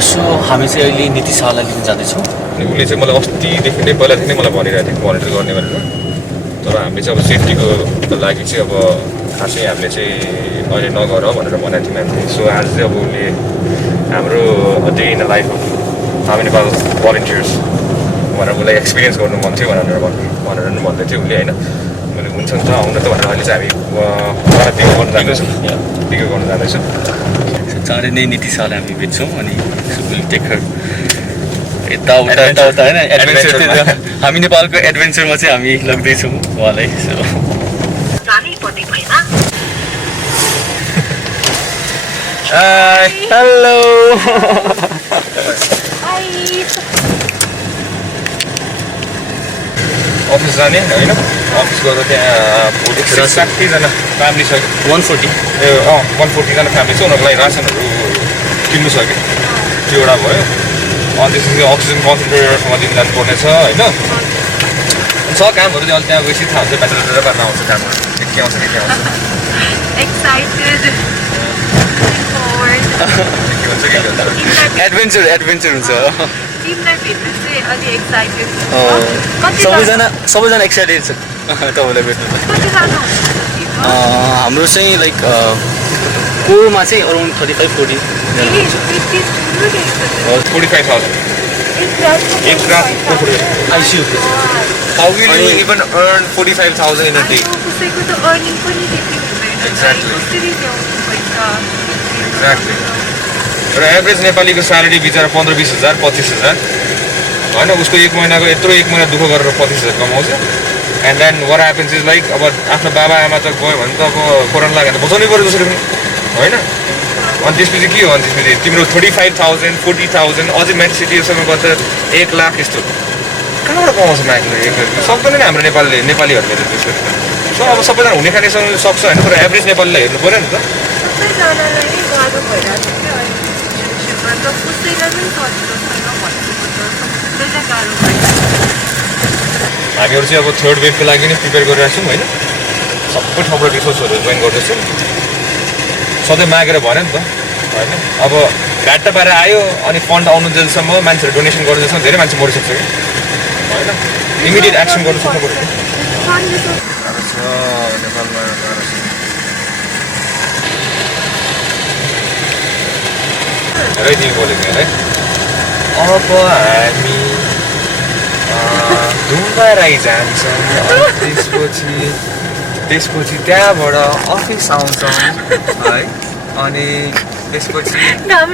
So हामी चाहिँ अहिले नीतिशाला लिन जाँदैछौँ। अनि उसले चाहिँ मलाई अस्तिदेखि नै पहिलादेखि नै मलाई भनिरहेको थियो मोनिटर गर्ने भनेर। तर हामीले चाहिँ अब सेफ्टीको लागि चाहिँ अब खासै हामीले चाहिँ अहिले नगर भनेर भनेको थियौँ हामीले। सो आज चाहिँ अब उसले हाम्रो day in the life of हामी नेपाल भलिन्टियर्स भनेर उसलाई एक्सपिरियन्स गर्नु मन थियो भनेर पनि भन्दै थियो उसले होइन। मैले हुन्छ नि त आउन त भनेर अहिले चाहिँ हामी पिक गर्नु जाँदैछौँ। चाँडै नै नीतिशाला हामी भेट्छौँ अनि टेकर यताउता यताउता होइन एडभेन्चर हामी नेपालको एडभेन्चरमा चाहिँ हामी लग्दैछौँ उहाँलाई। हेलो अफिस जाने होइन अफिस गर्दा त्यहाँ 60जना फ्यामिली छ 140 ए 140जना फ्यामिली छ उनीहरूलाई रासनहरू किन्नु छ कि त्यो एउटा भयो। अनि त्यसपछि अक्सिजन कन्सन्ट्रेटरसँग लिन जानुपर्ने छ होइन छ कामहरू चाहिँ अहिले त्यहाँ गएपछि थाहा हुन्छ ब्याचलर गर्न आउँछ कामहरू के आउँछ के आउँछ एडभेन्चर हुन्छ सबैजना एक्साइटेड छ तपाईँलाई भेट्नु। हाम्रो चाहिँ लाइक कोमा चाहिँ अराउन्ड 35-40 45,000 एक रात ICU. How will you even earn 45,000 in a day? Exactly. र एभरेज नेपालीको स्यालेरी बिचरा 15-20 हजार 25 हजार होइन। उसको एक महिना दुःख गरेर 25 हजार कमाउँछ। And then what happens is like अब आफ्नो बाबा आमा त गयो भने त अब कोरोना लाग्यो भने बचाउनै पऱ्यो जसरी पनि होइन। अनि त्यसपछि के हो भने त्यसपछि तिम्रो 35,000 40,000 अझै मेट्रो सिटीहरूसँग गर्दा 1 लाख यस्तो कहाँबाट कमाउँछ माग्नु सक्दैन नि हाम्रो नेपालीहरूले त्यसरी। सो अब सबैजना हुने खानेसँग सक्छ होइन तर एभरेज नेपालीलाई हेर्नु पऱ्यो नि त। हामीहरू चाहिँ अब थर्ड वेभको लागि नै प्रिपेयर गरिरहेको छौँ होइन। सबै ठाउँबाट रिसोर्सहरू जोइन गर्दैछौँ। सधैँ मागेर भन्यो नि त होइन। अब घाटा पाएर आयो अनि फन्ड आउनु जेलसम्म मान्छेहरू डोनेसन गर्दैछौँ धेरै मान्छे मरिसक्छ कि होइन। इमिडिएट एक्सन गर्नु सक्नु पऱ्यो। धेरै दिन बोलेको है। अब हामी डुम्बाराई जान्छौँ त्यसपछि त्यहाँबाट अफिस आउँछौँ है। अनि त्यसपछि घाम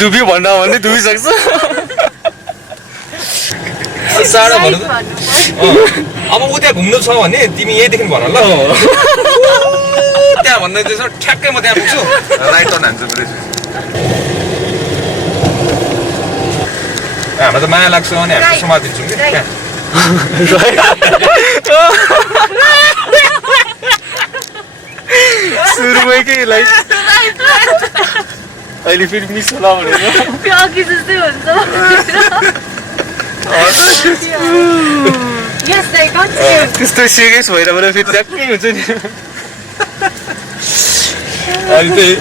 डुब्यो भन्दा भन्दै डुबिसक्छ। साह्रो भनौँ अब ऊ त्यहाँ घुम्नु छ भने तिमी यहीँदेखि भन ल त्यहाँ भन्दै त्यसो ठ्याक्कै म त्यहाँ पुग्छु राइट टर्न हान्छु। हाम्रो त माया लाग्छ अनि हामी समातिन्छौँ कि सुरुमै के लाइक अहिले फेरि मिस होला भनेर त्यस्तो सिरियस भएर मलाई फेरि ट्याक्कै हुन्छ नि। अनि त्यही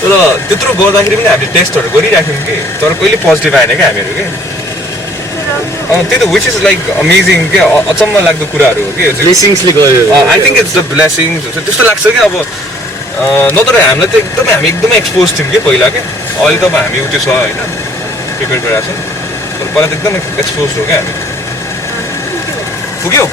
तर त्यत्रो गर्दाखेरि पनि हामीले टेस्टहरू गरिराख्यौँ कि तर कहिले पोजिटिभ आएन क्या हामीहरू कि। त्यही त विच इज लाइक अमेजिङ क्या अचम्म लाग्दो कुराहरू हो कि। ब्लेसिङ्सले गयो I think it's the blessings त्यस्तो लाग्छ कि अब नत्र हामीलाई त हामी एकदमै एक्सपोज थियौँ कि पहिला क्या। अहिले त अब हामी उ त्यो छ होइन प्रिपेयर गरिरहेको छौँ तर पहिला त एकदम एक्सपोज हो क्या हामी। पुग्यो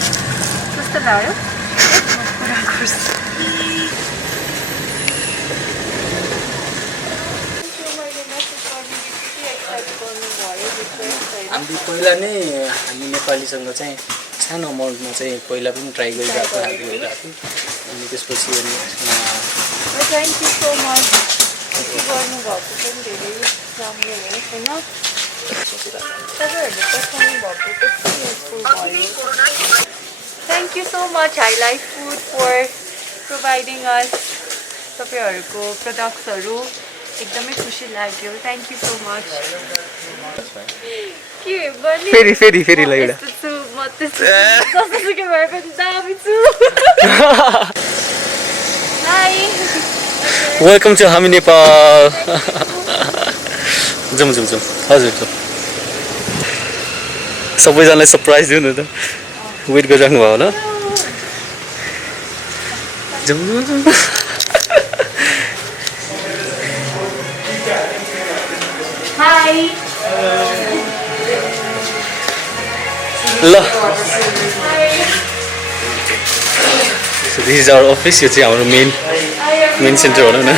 हामीले पहिला नै हामी नेपालीसँग चाहिँ सानो अमाउन्टमा चाहिँ पहिला पनि ट्राई गरिरहेको हामी अनि त्यसपछि थ्याङ्क यू सो मच गर्नुभएको पनि धेरै राम्रो हो होइन। तपाईँहरूले पठाउनु भएको कति हेल्पफुल भयो। Thank you so much high life food for providing us तपाईँहरूको प्रडक्ट्सहरू एकदमै खुसी लाग्यो। Thank you so much. फेरि ल म त्यस्तो भए पनि दामी छु। हाई वेलकम टु हामी नेपाल जाउँ जाउँ जाउँ हजुर सबैजनालाई सरप्राइज दिउँ न त वेट गरिराख्नु भयो होला जाउँ जाउँ Hi. ल So this is our office. यो चाहिँ हाम्रो मेन सेन्टर भनौँ न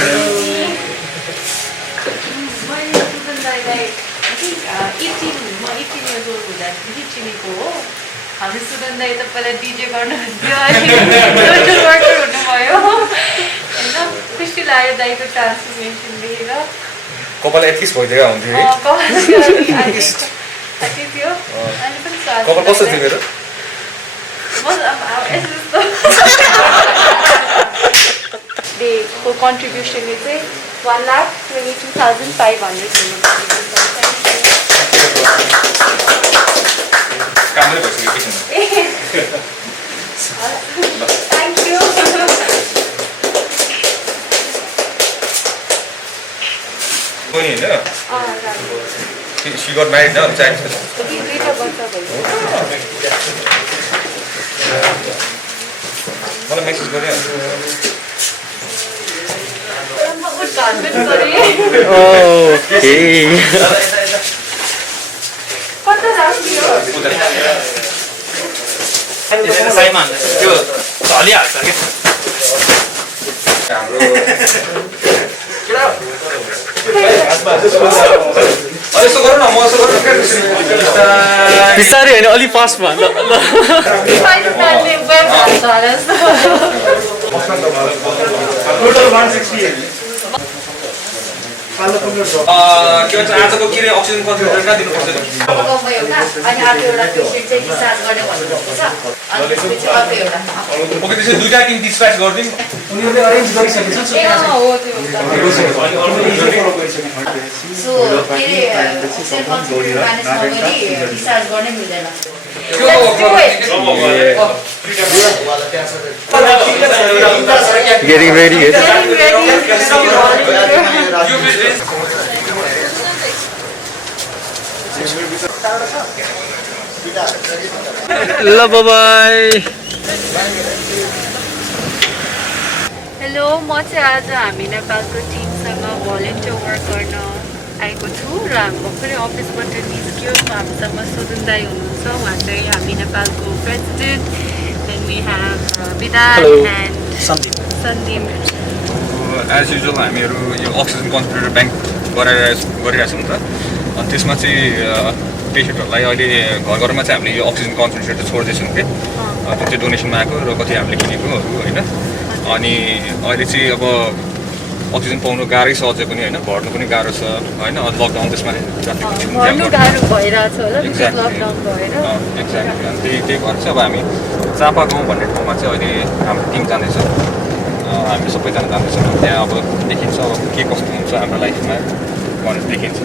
हामी सुदन दाइ त पहिला डिजे गर्नुहुन्थ्यो अहिले सोसल वर्कर हुनुभयो होइन खुसी लाग्यो दाइको ट्रान्सफर्मेसन देखेर कपाल एटलिस्ट भइदिएको हुन्थ्यो है थियो अहिले पनि कपाल कस्तो थियो मेरो डेको कन्ट्रिब्युसनले चाहिँ 1,22,500 कामले भइसक्यो एकैछिन थ्याङ्क यू पनि होइन She got married now, exactly. दुईटा बच्चा भयो मलाई मेसेज गर्यो उद्घाटन गरेँ ओके कता राखियो साइमा त्यो हलिहाल्छ कि हाम्रो यस्तो गरौँ न म यस्तो गरौँ बिस्तारै होइन अलिक फास्टमा ल ल पाइसनाले वेब हाल्छ होला के भन्छ आजको के अरे अक्सिजन कन्सन्ट्रेटर कहाँ दिनुपर्छ नि गाउँमा एउटा अनि अर्को एउटा पेसेन्ट चाहिँ डिस्चार्ज गर्ने भन्नुभएको छ अनि त्यसपछि अर्को एउटा ओके त्यसो दुईटा टिम डिस्प्याच गरिदिउँ उनीहरूले अरेन्ज गरिसकेको छ हो त्यो सो के अरे सेल्फ कन्ट्रोल म्यानेज नगरी डिस्चार्ज गर्ने मिल्दैन Getting ready. ल बाय हेलो म चाहिँ आज हामी नेपालको टिमसँग भलिन्टियर वर्क गर्न आएको छु र हाम्रो भर्खरै अफिसबाट निस्क्यो हामीसँग सुदन दाइ हुनुहुन्छ उहाँ चाहिँ हामी नेपालको president then we have Vidal and Sandeep as usual हामीहरू यो अक्सिजन कन्सन्ट्रेटर ब्याङ्क गरिरहेछौँ नि त अनि त्यसमा चाहिँ पेसेन्टहरूलाई अहिले घर घरमा चाहिँ हामीले यो अक्सिजन कन्सन्ट्रेटर छोड्दैछौँ कि त्यो चाहिँ डोनेसनमा आएको र कति हामीले किनेकोहरू होइन अनि अहिले चाहिँ अब अक्सिजन पाउनु गाह्रै छ अझै पनि होइन भर्नु पनि गाह्रो छ होइन लकडाउन त्यसमा भर्नु गाह्रो भइरहेछ होला बिकज लकडाउन भएर एक्ज्याक्टली अनि त्यही भएर चाहिँ अब हामी चापा गाउँ भन्ने ठाउँमा चाहिँ अहिले हाम्रो टिम जाँदैछ हामी सबैजना जाँदैछौँ त्यहाँ अब देखिन्छ अब के कस्तो हुन्छ हाम्रो लाइफमा भनेर देखिन्छ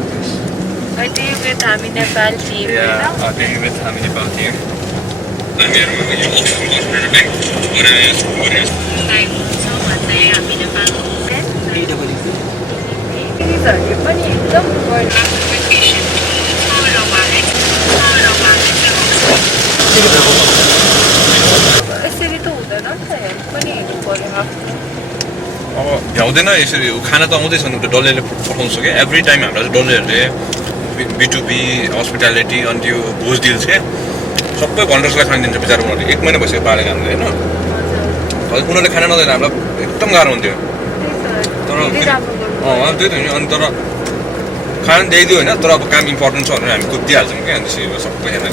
हामी नेपाल टिम त्यही विथ हामी नेपाल टिम हामीहरू यो अक्सिजन कन्सन्ट्रेटर ब्याङ्क हामी नेपालको सिरिजहरूले पनि एकदम यसरी त हुँदैन नि त हेल्थ पनि हेर्नु पर्यो अब भ्याउँदैन यसरी खाना त आउँदैछ नि डल्लेले पठाउँछ क्या एभ्री टाइम हामीलाई चाहिँ डल्लेहरूले B2B हस्पिटालिटी अनि त्यो भोज डिल चाहिँ सबै भन्डर्सलाई खान दिन्छ बिचरा उनीहरूले 1 महिना भइसक्यो पालेको हामीले होइन उनीहरूले खाना नदिएर हामीलाई एकदम गाह्रो हुन्थ्यो तर त्यही त अनि तर खाना दिइदियो होइन तर अब काम इम्पोर्टेन्ट छ भनेर हामी कुदिहाल्छौँ क्या अनि त्यसरी सबैजना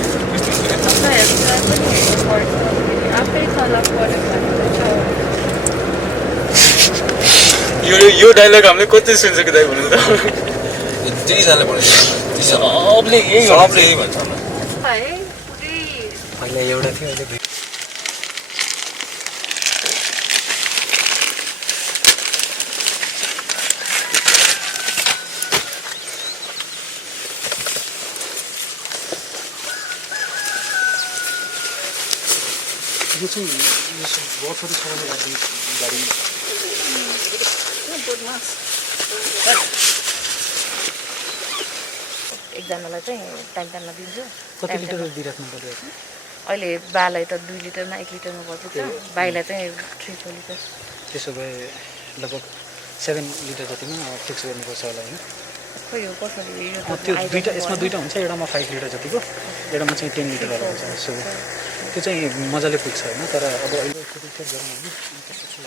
यो डायलग हामीले कति सुनिसक्यो दाइ भन्नु त त्यहीजनाले भनेको सबले यही भन्छ पहिला एउटा थियो अहिले यो चाहिँ वर्षहरू चलाउने गाडी एकजनालाई चाहिँ टाइममा दिन्छु कति लिटर दिइराख्नु पर्यो अहिले बालाई त 2 लिटरमा 1 लिटरमा पर्छ बाईलाई चाहिँ 3-4 लिटर त्यसो भए लगभग 7 लिटर जतिमा फिक्स गर्नुपर्छ होला हैन खोइ हो कसरी त्यो दुईटा यसमा दुईटा हुन्छ एउटामा 5 लिटर जतिको एउटामा चाहिँ 10 लिटर होला हुन्छ सो त्यो चाहिँ मजाले पुग्छ हैन तर अब अहिले कति गरौँ हैन त्यसपछि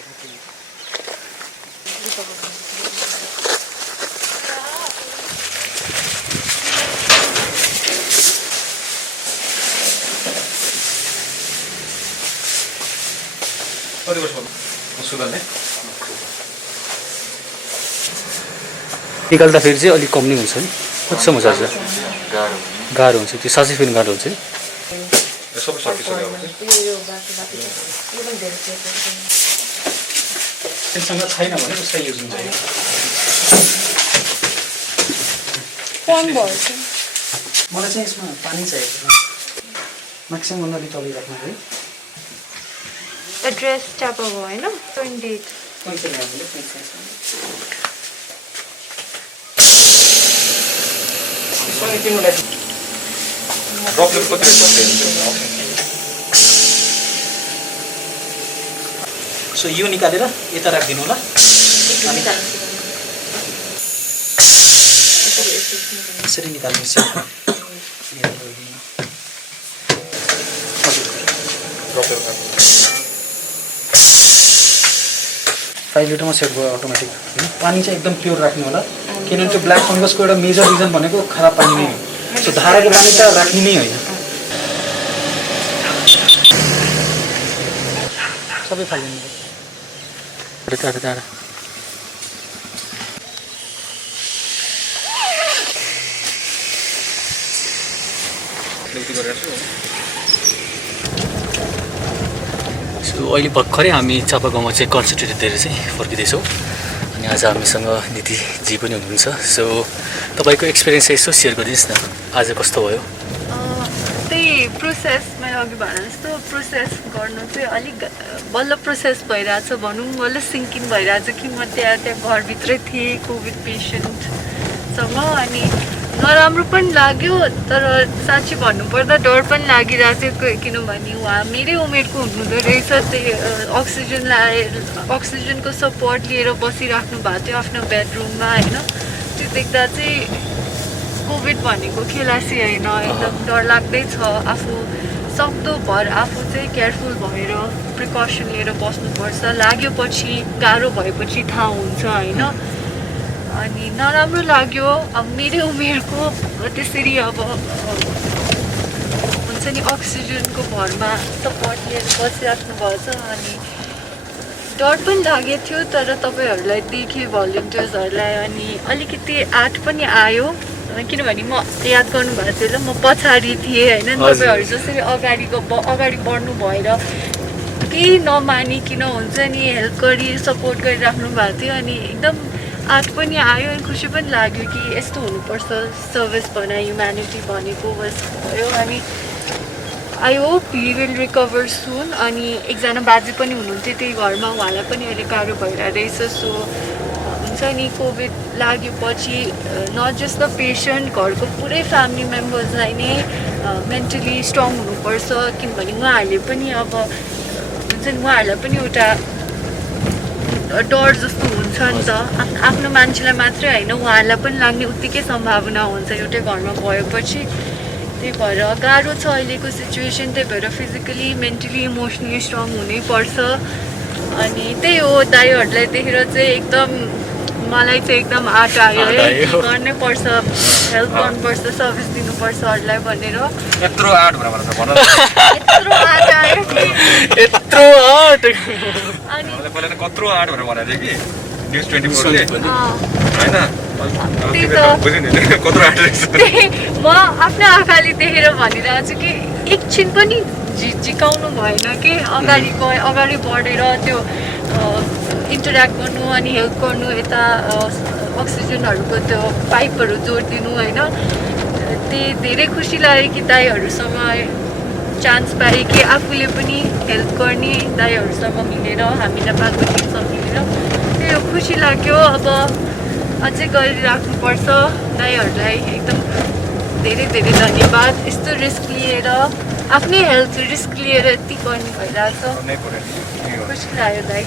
कति वर्ष सुधार्ने निकाल्दाखेरि चाहिँ अलिक कम नै हुन्छ नि कतिसम्म छ गाह्रो हुन्छ त्यो साँच्चै फेरि गाह्रो हुन्छ सबै सकिसक्यो त्यससँग छैन भने उसलाई युज हुन्छ मलाई चाहिँ यसमा पानी चाहिएको म्याक्सिमम अलि तलै राख्नु है एड्रेस चापा भयो हैन 28 सो यो निकालेर यता राखिदिनु होला यसरी निकाल्नुहोस् 5 लिटरमा सेट भयो अटोमेटिक हैन पानी चाहिँ एकदम प्योर राख्नु होला किनभने त्यो ब्ल्याक फङ्गसको एउटा मेजर रिजन भनेको खराब पानी नै हो सो धाराको पानी त राख्ने नै होइन सबै फालिदिनु टाढा सो अहिले भर्खरै हामी चापागाउँमा चाहिँ कन्सन्ट्रेटेड दिएर चाहिँ फर्किँदैछौँ अनि आज हामीसँग दिदीजी पनि हुनुहुन्छ सो तपाईँको एक्सपिरियन्स यसो सेयर गरिदिनुहोस् न आज कस्तो भयो त्यही प्रोसेस मैले अघि भने जस्तो प्रोसेस गर्नु चाहिँ अलिक बल्ल प्रोसेस भइरहेछ भनौँ बल्ल सिङ्किङ भइरहेछ कि म त्यहाँ घरभित्रै थिएँ कोभिड पेसेन्टसँग अनि नराम्रो पनि लाग्यो तर साँच्ची भन्नुपर्दा डर पनि लागिरहेको थियो किनभने उहाँ मेरै उमेरको हुनुहुँदो रहेछ त्यही अक्सिजनको सपोर्ट लिएर बसिराख्नु भएको थियो आफ्नो बेडरुममा होइन त्यो देख्दा चाहिँ कोभिड भनेको खेलासी होइन एकदम डर लाग्दै छ आफू सक्दोभर आफू चाहिँ केयरफुल भएर प्रिकसन लिएर बस्नुपर्छ लाग्यो पछि गाह्रो भएपछि थाहा हुन्छ होइन अनि नराम्रो लाग्यो अब मेरै उमेरको त्यसरी अब हुन्छ नि अक्सिजनको भरमा सपोर्ट लिएर बसिराख्नु भएछ अनि डर पनि लागेको थियो तर तपाईँहरूलाई देखेँ भलिन्टियर्सहरूलाई अनि अलिकति आँट पनि आयो किनभने म याद गर्नुभएको थियो ल म पछाडि थिएँ होइन तपाईँहरू जसरी अगाडि बढ्नु भएर केही नमानिकन हुन्छ नि हेल्प गरी सपोर्ट गरिराख्नु भएको थियो अनि एकदम आँट पनि आयो अनि खुसी पनि लाग्यो कि यस्तो हुनुपर्छ सर्भिस भने ह्युम्यानिटी भनेको बस भयो अनि I hope he will recover soon अनि एकजना बाजे पनि हुनुहुन्थ्यो त्यही घरमा उहाँलाई पनि अहिले गाह्रो भइरहेको रहेछ सो हुन्छ नि कोभिड लागेपछि नट जस्ट द पेसेन्ट घरको पुरै फ्यामिली मेम्बर्सलाई नै मेन्टली स्ट्रङ हुनुपर्छ किनभने उहाँहरूले पनि अब हुन्छ नि उहाँहरूलाई पनि एउटा डर जस्तो हुन्छ नि त आफ्नो मान्छेलाई मात्रै होइन उहाँहरूलाई पनि लाग्ने उत्तिकै सम्भावना हुन्छ एउटै घरमा भएपछि त्यही भएर गाह्रो छ अहिलेको सिचुएसन त्यही भएर फिजिकली मेन्टली इमोसनली स्ट्रङ हुनैपर्छ अनि त्यही हो दाइहरूलाई देखेर चाहिँ एकदम मलाई चाहिँ एकदम आँट आयो है गर्नै पर्छ हेल्प गर्नुपर्छ सर्भिस दिनुपर्छ अरूलाई भनेर यत्रो आँट भनेर भन यत्रो आँट आयो यत्रो आँट अनि पहिला कत्रो आँट भनेर भनेको थियो कि न्युज 24 ले हैन कत्रो आँट रहेछ म आफ्नो आँखाले देखेर भनिरहेको छु कि एकछिन पनि झिकाउनु भएन कि अगाडि बढेर त्यो इन्टरेक्ट गर्नु अनि हेल्प गर्नु यता अक्सिजनहरूको त्यो पाइपहरू जोडिदिनु होइन त्यही धेरै खुसी लाग्यो कि दाइहरूसँग चान्स पाएँ कि आफूले पनि हेल्प गर्ने दाइहरूसँग मिलेर हामी नेपालको टिमसँग मिलेर त्यही खुसी लाग्यो अब अझै गरिराख्नुपर्छ दाइहरूलाई एकदम धेरै धेरै धन्यवाद यस्तो रिस्क लिएर आफ्नै हेल्थ रिस्क लिएर यति गर्नु भइरहेछ खुसी लाग्यो दाइ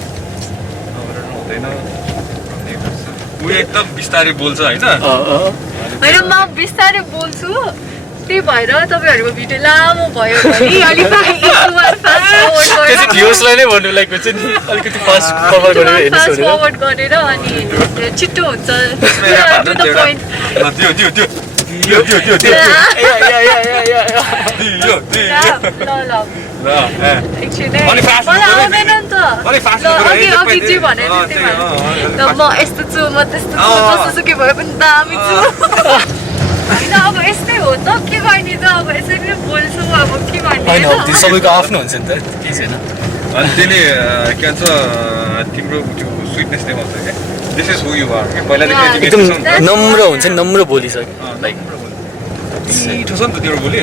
ऊ एकदम बिस्तारै बोल्छ होइन होइन म बिस्तारै बोल्छु त्यही भएर तपाईँहरूको भिडियो लामो भयो भने अलिक भ्युसलाई नै भन्नु लाइक हुन्छ नि अलिकति फास्ट कभर गरेर हेर्नुहोस् फास्ट भनेर फरवर्ड गरेर अनि छिट्टो हुन्छ to the point. Actually, मलाई आउँदैन नि त अघि जे भने त्यस्तै भयो म यस्तो छु म त्यस्तो छु जसोसुकै भए पनि दामी छु होइन अब यस्तै हो त के गर्ने त अब यसरी नै बोल्छु अब के गर्ने होइन त्यो सबैको आफ्नो हुन्छ नि त केही छैन अनि त्यसले के भन्छ तिम्रो त्यो स्विटनेस देखाउँछ क्या this is who you are के पहिलादेखि एकदम नम्र हुन्छ नि नम्र बोलिसक्यो लाइक मिठो छ नि त तिम्रो बोली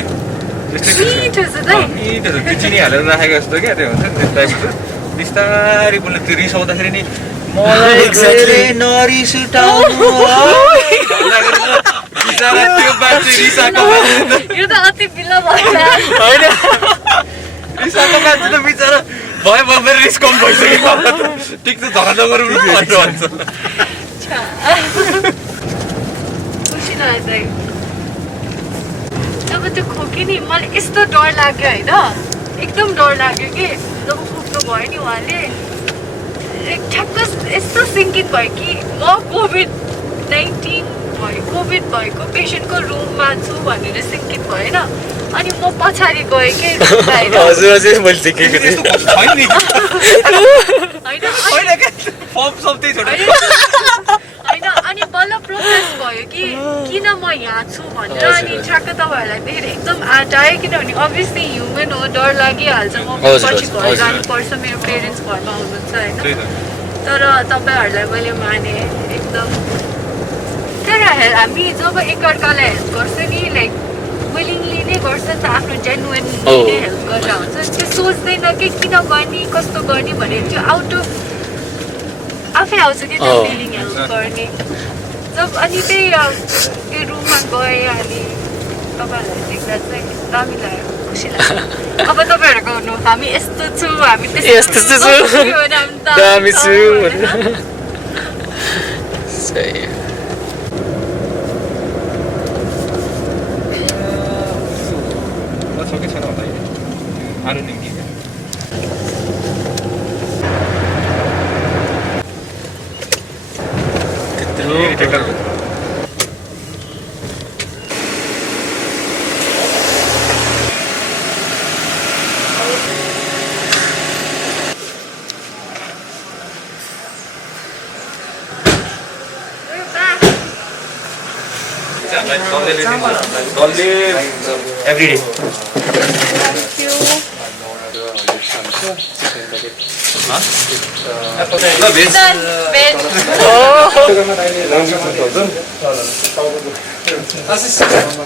मिठो छ त मिठो छ त्यो चिनी हालेर राखेको जस्तो क्या त्यो हुन्छ नि त्यो टाइपको बिस्तारै बोल्ने त्यो रिसाउँदाखेरि नि मलाई नरिस उठाउनु बिचरा त्यो बान्छे रिसाएको यो त अति बिल्ला भयो होइन रिसाएको मान्छे त बिचरा भयो भयो मेरो रिस कम भइसक्यो ठिक छ झगडा नगरौँ न भनेर भन्छ खुसी लाग्यो अब त्यो खोक्यो नि मलाई यस्तो डर लाग्यो होइन एकदम डर लाग्यो कि जब खोक्नु भयो नि उहाँले ठ्याक्क यस्तो सिङ्कित भयो कि म कोभिड-19 कोभिड भएको पेसेन्टको रुममा छु भनेर सिङ्कित भएन अनि म पछाडि गएँ कि हजुर हजुर मैले देखेको थिएँ होइन अनि बल्ल प्रोसेस भयो कि किन म यहाँ छु भनेर अनि ठ्याक्क तपाईँहरूलाई देखेर एकदम आँट आयो किनभने अभियसली ह्युमन हो डर लागिहाल्छ म पछि घर जानुपर्छ मेरो पेरेन्ट्स घरमा हुनुहुन्छ होइन तर तपाईँहरूलाई मैले माने एकदम तर हामी जब एकअर्कालाई हेल्प गर्छ नि लाइक विलिङली नै गर्छ नि त आफ्नो जेन्युन हेल्प गरेर हुन्छ त्यो सोच्दैन कि किन गर्ने कस्तो गर्ने भनेर त्यो आउट अफ आफै आउँछ कि त्यो फिलिङ हेल्प गर्ने जब अनि त्यही त्यो रुममा गएँ अनि तपाईँहरूलाई देख्दा चाहिँ दामी लाग्यो खुसी लाग्यो अब तपाईँहरू गर्नु हामी यस्तो छु हामी यस्तो छु दामी छु सही सबै छैन होला आलु निम्की every day. Thank you. No, veg. Done. Veg.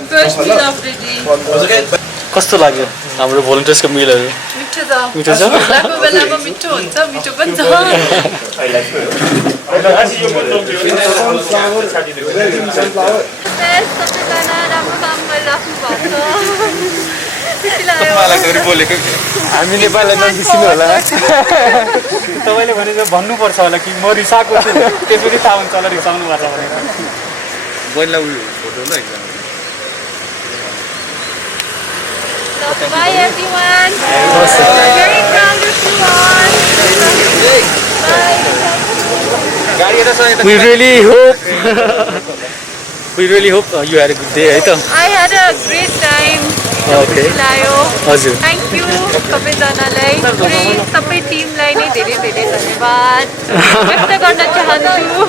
First meal of the day. कस्तो लाग्यो हाम्रो भोलिन्टियर्सको मिलहरू मिठो छ मिठो छ खुलाको बेलामा मिठो हुन्छ मिठो पनि छ सबैजना राम्रो काम गरिराख्नु भएको छ खुसी लाग्यो बोलेको हामी नेपाललाई नबिर्सिनु होला तपाईँले भनेको भन्नुपर्छ होला कि म रिसाएको छु त्यसरी थाहा हुन्छ होला रिसाउनु पर्छ भनेर बैला उयो फोटो ल एकदम Bye everyone. Very proud of you all. Bye. गाडी हेर सय we really hope you had a good day है त I had a great time. Okay. हजुर Thank you सबैजनालाई पुरै सबै टिमलाई नै धेरै धेरै धन्यवाद व्यक्त गर्न चाहन्छु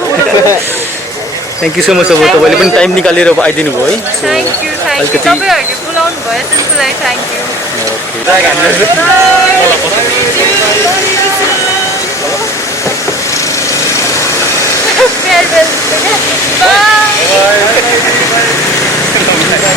थ्याङ्क यू सो मच अब तपाईँले पनि टाइम निकालेर अब आइदिनु भयो है थ्याङ्क यू तपाईँहरूले बोलाउनु भयो त्यसको लागि थ्याङ्क यू Farewell. Bye.